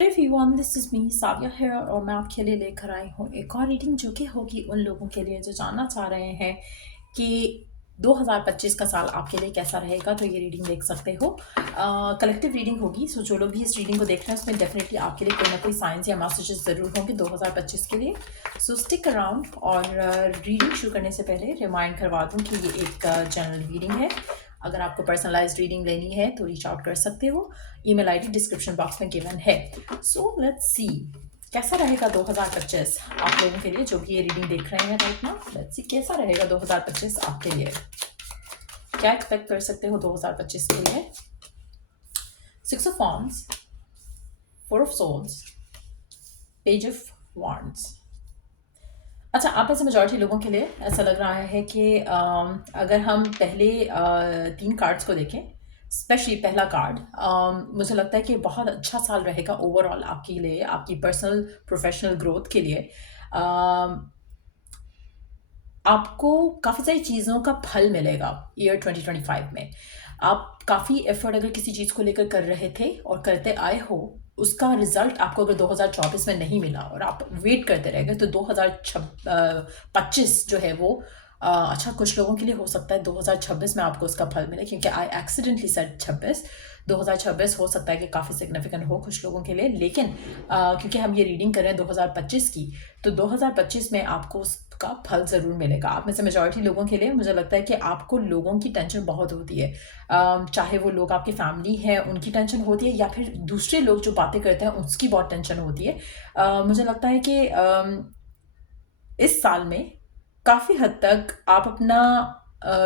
Everyone, this is me Savia here और मैं आपके लिए लेकर आई हूँ एक और रीडिंग जो कि होगी उन लोगों के लिए जो जानना चाह रहे हैं कि 2025 का साल आपके लिए कैसा रहेगा। तो ये रीडिंग देख सकते हो। कलेक्टिव रीडिंग होगी, सो जो लोग भी इस रीडिंग को देख रहे हैं उसमें डेफिनेटली आपके लिए कोई ना कोई साइंस या मैसेजेस ज़रूर होंगे 2025 के लिए। सो स्टिक अराउंड। और रीडिंग शुरू करने से पहले रिमाइंड करवा दूँ कि ये एक जनरल रीडिंग है। अगर आपको पर्सनलाइज्ड रीडिंग लेनी है तो रीच आउट कर सकते हो। ईमेल आईडी डिस्क्रिप्शन बॉक्स में गिवन है। सो लेट्स सी कैसा रहेगा 2025 आप लोगों के लिए जो भी ये रीडिंग देख रहे हैं राइट नाउ। लेट्स सी कैसा रहेगा 2025 आपके लिए, क्या एक्सपेक्ट कर सकते हो 2025 के लिए। 6 of Wands, 4 of Swords, Page of Wands। अच्छा, आप में से मेजॉरिटी लोगों के लिए ऐसा लग रहा है कि अगर हम पहले 3 कार्ड्स को देखें, स्पेशली पहला कार्ड, मुझे लगता है कि बहुत अच्छा साल रहेगा ओवरऑल आपके लिए, आपकी पर्सनल प्रोफेशनल ग्रोथ के लिए। आपको काफ़ी सारी चीज़ों का फल मिलेगा ईयर 2025 में। आप काफ़ी एफर्ट अगर किसी चीज़ को लेकर कर रहे थे और करते आए हो, उसका रिजल्ट आपको अगर 2024 में नहीं मिला और आप वेट करते रह गए तो 2025 जो है वो अच्छा कुछ लोगों के लिए हो सकता है 2026 में आपको उसका फल मिले, क्योंकि आई एक्सीडेंटली सेड 26। 2026 हो सकता है कि काफ़ी सिग्निफिकेंट हो कुछ लोगों के लिए, लेकिन क्योंकि हम ये रीडिंग कर रहे हैं 2025 की, तो 2025 में आपको उसका फल ज़रूर मिलेगा। आप में से मेजॉरिटी लोगों के लिए मुझे लगता है कि आपको लोगों की टेंशन बहुत होती है, चाहे वो लोग आपकी फैमिली है उनकी टेंशन होती है या फिर दूसरे लोग जो बातें करते हैं उसकी बहुत टेंशन होती है। मुझे लगता है कि इस साल में काफ़ी हद तक आप अपना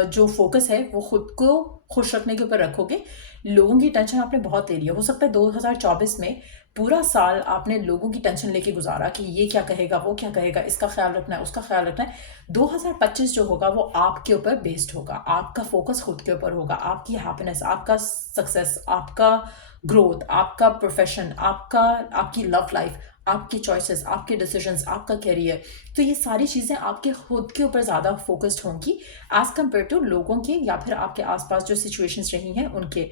जो फोकस है वो खुद को खुश रखने के ऊपर रखोगे। लोगों की टेंशन आपने बहुत ले ली है। हो सकता है 2024 में पूरा साल आपने लोगों की टेंशन लेके गुजारा कि ये क्या कहेगा, वो क्या कहेगा, इसका ख्याल रखना है, उसका ख्याल रखना है। 2025 जो होगा वो आपके ऊपर बेस्ड होगा, आपका फोकस खुद के ऊपर होगा, आपकी हैप्पीनेस, आपका सक्सेस, आपका ग्रोथ, आपका प्रोफेशन, आपकी लव लाइफ, आपकी चॉइसेस, आपके डिसीजंस, आपका करियर। तो ये सारी चीज़ें आपके खुद के ऊपर ज़्यादा फोकस्ड होंगी एज कम्पेयर टू लोगों के या फिर आपके आसपास जो सिचुएशंस रही हैं उनके।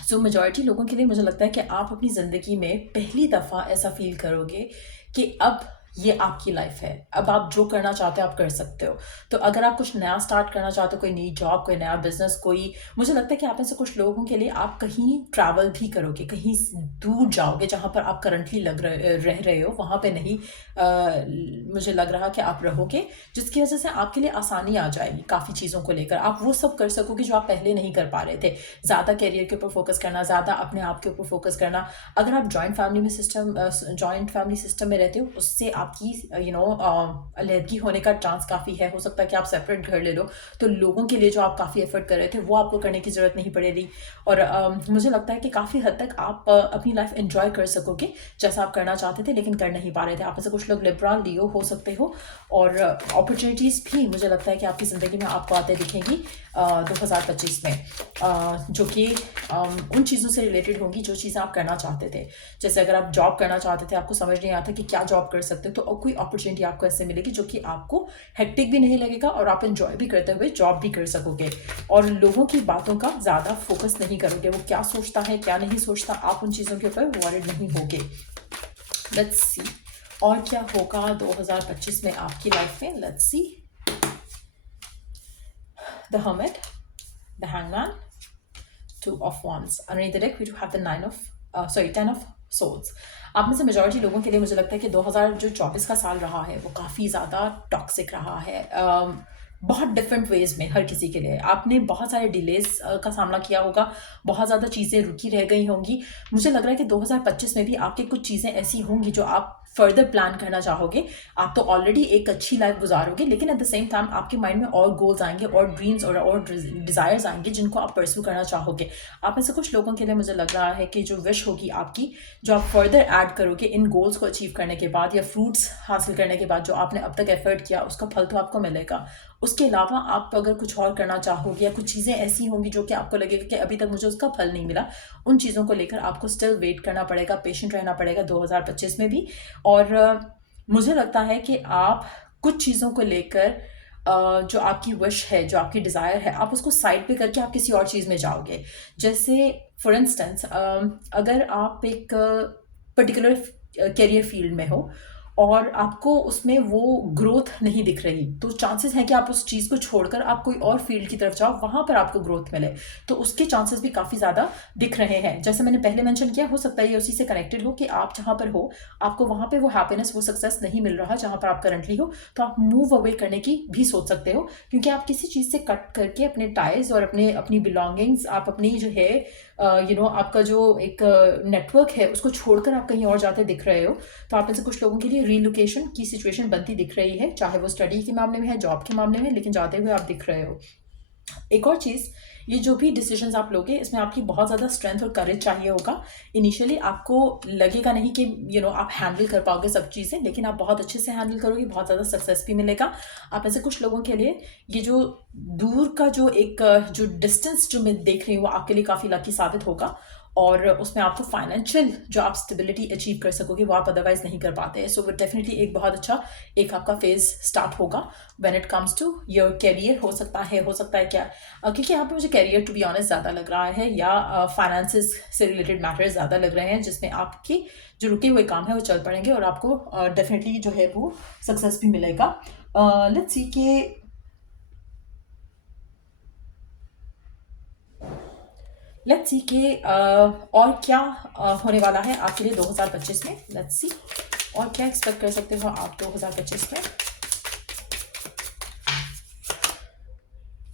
सो मेजॉरिटी लोगों के लिए मुझे लगता है कि आप अपनी ज़िंदगी में पहली दफ़ा ऐसा फील करोगे कि अब ये आपकी लाइफ है, अब आप जो करना चाहते हो आप कर सकते हो। तो अगर आप कुछ नया स्टार्ट करना चाहते हो, कोई नई जॉब, कोई नया बिजनेस, कोई, मुझे लगता है कि आप में से कुछ लोगों के लिए आप कहीं ट्रैवल भी करोगे, कहीं दूर जाओगे जहाँ पर आप करंटली रह रहे हो वहाँ पे नहीं। मुझे लग रहा कि आप रहोगे, जिसकी वजह से आपके लिए आसानी आ जाएगी काफ़ी चीज़ों को लेकर। आप वो सब कर सकोगे जो आप पहले नहीं कर पा रहे थे। ज़्यादा करियर के ऊपर फोकस करना, ज़्यादा अपने आप के ऊपर फोकस करना। अगर आप जॉइंट फैमिली सिस्टम में रहते हो उससे आपकी अलहदगी होने का चांस काफ़ी है। हो सकता है कि आप सेपरेट घर ले लो, तो लोगों के लिए जो आप काफ़ी एफर्ट कर रहे थे वो आपको करने की ज़रूरत नहीं पड़ेगी। और मुझे लगता है कि काफ़ी हद तक आप अपनी लाइफ एंजॉय कर सकोगे जैसा आप करना चाहते थे लेकिन कर नहीं पा रहे थे। आप में से कुछ लोग लिब्रा लियो हो सकते हो, और अपॉर्चुनिटीज़ भी मुझे लगता है कि आपकी ज़िंदगी में आपको आते दिखेंगी 2025 में, जो कि उन चीज़ों से रिलेटेड होंगी जो चीज़ें आप करना चाहते थे। जैसे अगर आप जॉब करना चाहते थे, आपको समझ नहीं आता कि क्या जॉब कर सकते हो, तो कोई अपॉर्चुनिटी आपको ऐसे मिलेगी जो कि आपको हेक्टिक भी नहीं लगेगा और आप एंजॉय भी करते हुए जॉब भी कर सकोगे। और लोगों की बातों का ज़्यादा फोकस नहीं करोगे, वो क्या सोचता है क्या नहीं सोचता, आप उन चीज़ों के ऊपर वॉरिड नहीं होगे। लेट्स सी और क्या होगा 2025 में आपकी लाइफ में। Let's see the hermit, the hangman, 2 of Wands. Underneath the deck we do have the 10 of Swords. आप में से मेजॉरिटी लोगों के लिए मुझे लगता है कि 2024 का साल रहा है वो काफ़ी ज़्यादा टॉक्सिक रहा है, बहुत डिफरेंट वेज में हर किसी के लिए। आपने बहुत सारे डिलेज का सामना किया होगा, बहुत ज़्यादा चीज़ें रुकी रह गई होंगी। मुझे लग रहा है कि 2025 में भी आपके कुछ चीज़ें ऐसी होंगी जो आप फर्दर प्लान करना चाहोगे। आप तो ऑलरेडी एक अच्छी लाइफ गुजारोगे, लेकिन एट द सेम टाइम आपके माइंड में और गोल्स आएंगे और ड्रीम्स और डिज़ायर्स आएंगे जिनको आप परस्यू करना चाहोगे। आप में से कुछ लोगों के लिए मुझे लग रहा है कि जो विश होगी आपकी, जो आप फर्दर ऐड करोगे इन गोल्स को अचीव करने के बाद या फ्रूट्स हासिल करने के बाद, जो आपने अब तक एफर्ट किया उसका फल तो आपको मिलेगा। उसके अलावा आप अगर कुछ और करना चाहोगे या कुछ चीज़ें ऐसी होंगी जो कि आपको लगेगा कि अभी तक मुझे उसका फल नहीं मिला, उन चीज़ों को लेकर आपको स्टिल वेट करना पड़ेगा, पेशेंट रहना पड़ेगा 2025 में भी। और मुझे लगता है कि आप कुछ चीज़ों को लेकर जो आपकी विश है, जो आपकी डिज़ायर है, आप उसको साइड पे करके आप किसी और चीज़ में जाओगे। जैसे फॉर इंस्टेंस अगर आप एक पर्टिकुलर करियर फील्ड में हो और आपको उसमें वो ग्रोथ नहीं दिख रही, तो चांसेस हैं कि आप उस चीज़ को छोड़कर आप कोई और फील्ड की तरफ जाओ, वहाँ पर आपको ग्रोथ मिले। तो उसके चांसेस भी काफ़ी ज़्यादा दिख रहे हैं। जैसे मैंने पहले मेंशन किया, हो सकता है ये उसी से कनेक्टेड हो कि आप जहाँ पर हो, आपको वहाँ पे वो हैप्पीनेस, वो सक्सेस नहीं मिल रहा जहाँ पर आप करंटली हो, तो आप मूव अवे करने की भी सोच सकते हो, क्योंकि आप किसी चीज़ से कट करके अपने टाइज और अपनी बिलोंगिंग्स, आप अपनी जो है आपका जो एक नेटवर्क है उसको छोड़कर आप कहीं और जाते दिख रहे हो। तो आप में से कुछ लोगों के लिए रीलोकेशन की सिचुएशन बनती दिख रही है, चाहे वो स्टडी के मामले में है, जॉब के मामले में, लेकिन जाते हुए आप दिख रहे हो। एक और चीज़, ये जो भी डिसीजंस आप लोगे इसमें आपकी बहुत ज़्यादा स्ट्रेंथ और करेज चाहिए होगा। इनिशियली आपको लगेगा नहीं कि आप हैंडल कर पाओगे सब चीज़ें, लेकिन आप बहुत अच्छे से हैंडल करोगे, बहुत ज़्यादा सक्सेस भी मिलेगा। आप ऐसे कुछ लोगों के लिए ये जो दूर का जो डिस्टेंस जो मैं देख रही हूँ वो आपके लिए काफ़ी लकी साबित होगा, और उसमें आपको फाइनेंशियल जो आप स्टेबिलिटी अचीव कर सकोगे वो आप अदरवाइज नहीं कर पाते हैं। सो वो डेफिनेटली एक बहुत अच्छा एक आपका फेज स्टार्ट होगा when it comes to your career. हो सकता है क्या, क्योंकि यहाँ पे मुझे कैरियर टू बी ऑनेस्ट ज़्यादा लग रहा है, या फाइनेंसेस से रिलेटेड मैटर्स ज़्यादा लग रहे हैं, जिसमें आपकी जो रुके हुए काम है वो चल पड़ेंगे और आपको डेफिनेटली जो है वो सक्सेस भी मिलेगा। लेट्स सी कि और क्या होने वाला है आपके लिए 2025 में। लेट्स सी और क्या एक्सपेक्ट कर सकते हो आप 2025 में।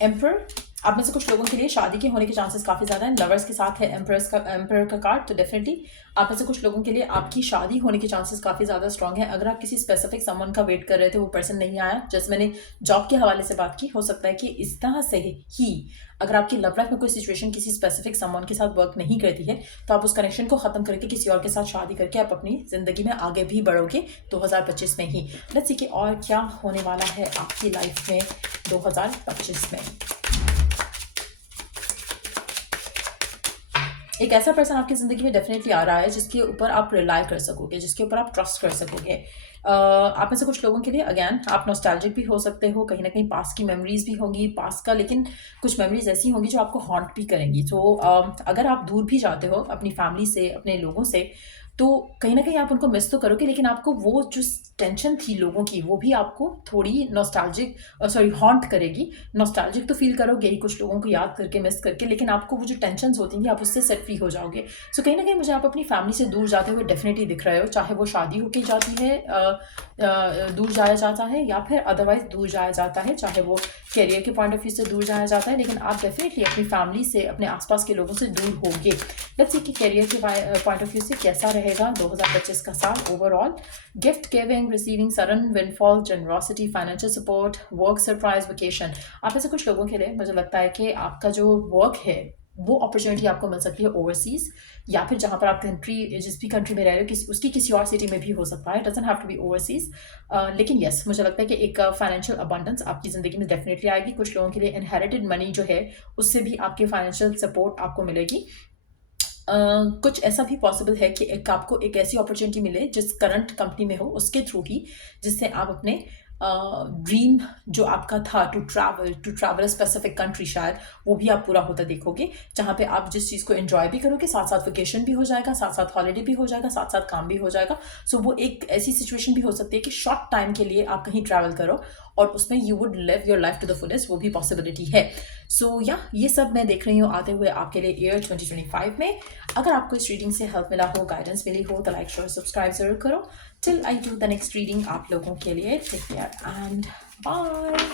एम्पर, आप में से कुछ लोगों के लिए शादी के होने के चांसेस काफ़ी ज़्यादा हैं। लवर्स के साथ है एम्पर का कार्ड, तो डेफिनेटली आप में से कुछ लोगों के लिए आपकी शादी होने के चांसेस काफ़ी ज़्यादा स्ट्रांग है। अगर आप किसी स्पेसिफिक समवन का वेट कर रहे थे, वो पर्सन नहीं आया, जैसे मैंने जॉब के हवाले से बात की, हो सकता है कि इस तरह से ही अगर आपकी लव लाइफ में कोई सिचुएशन किसी स्पेसिफिक समवन के साथ वर्क नहीं करती है, तो आप उस कनेक्शन को ख़त्म करके किसी और के साथ शादी करके आप अपनी ज़िंदगी में आगे भी बढ़ोगे 2025 में ही। लेट्स सी कि और क्या होने वाला है आपकी लाइफ में 2025 में। एक ऐसा पर्सन आपकी ज़िंदगी में डेफिनेटली आ रहा है जिसके ऊपर आप रिलाई कर सकोगे, जिसके ऊपर आप ट्रस्ट कर सकोगे। आप में से कुछ लोगों के लिए अगैन आप नॉस्टैल्जिक भी हो सकते हो, कहीं ना कहीं पास्ट की मेमोरीज भी होंगी पास्ट का, लेकिन कुछ मेमोरीज ऐसी होंगी जो आपको हॉन्ट भी करेंगी। तो अगर आप दूर भी जाते हो अपनी फैमिली से, अपने लोगों से, तो कहीं ना कहीं आप उनको मिस तो करोगे, लेकिन आपको वो जो टेंशन थी लोगों की वो भी आपको थोड़ी नॉस्टैल्जिक हॉन्ट करेगी। नॉस्टैल्जिक तो फील करोगे ही कुछ लोगों को याद करके, मिस करके, लेकिन आपको वो जो टेंशन्स होती हैं आप उससे सेट फ्री हो जाओगे। सो कहीं ना कहीं मुझे आप अपनी फैमिली से दूर जाते हुए डेफिनेटली दिख रहे हो, चाहे वो शादी होके जाती है, दूर जाया जाता है, या फिर अदरवाइज दूर जाया जाता है, चाहे वो कैरियर के पॉइंट ऑफ व्यू से दूर जाया जाता है, लेकिन आप डेफिनेटली अपनी फैमिली से, अपने आसपास के लोगों से दूर होंगे। लेट्स सी कि कैरियर के पॉइंट ऑफ व्यू से कैसा रहेगा 2025 का साल overall. Gift giving, receiving sudden windfall, generosity, financial support, work surprise, vacation. आप ऐसे कुछ लोगों के लिए मुझे लगता है कि आपका जो वर्क है वो अपॉर्चुनिटी आपको मिल सकती है ओवरसीज, या फिर जहाँ पर आप जिस भी कंट्री में रह रहे हो उसकी किसी और सिटी में भी हो सकता है, doesn't have to be overseas. लेकिन यस, मुझे लगता है कि एक फाइनेंशियल अबंडेंस आपकी ज़िंदगी में डेफिनेटली आएगी। कुछ लोगों के लिए इनहेरिटेड मनी जो है उससे भी आपकी फाइनेंशियल सपोर्ट आपको मिलेगी। कुछ ऐसा भी पॉसिबल है कि आपको एक ऐसी अपॉर्चुनिटी मिले जिस करंट कंपनी में हो उसके थ्रू ही, जिससे आप अपने ड्रीम जो आपका था टू ट्रैवल स्पेसिफिक कंट्री, शायद वो भी आप पूरा होता देखोगे, जहाँ पे आप जिस चीज़ को एंजॉय भी करोगे, साथ साथ वेकेशन भी हो जाएगा, साथ साथ हॉलीडे भी हो जाएगा, साथ साथ काम भी हो जाएगा। सो वो एक ऐसी सिचुएशन भी हो सकती है कि शॉर्ट टाइम के लिए आप कहीं ट्रैवल करो और उसमें you would live your life to the fullest, वो भी पॉसिबिलिटी है। सो ये सब मैं देख रही हूँ आते हुए आपके लिए ईयर 2025 में। अगर आपको इस रीडिंग से हेल्प मिला हो, गाइडेंस मिली हो, तो लाइक शेयर सब्सक्राइब जरूर करो। Till I do the next reading आप लोगों के लिए टेक केयर एंड बाय।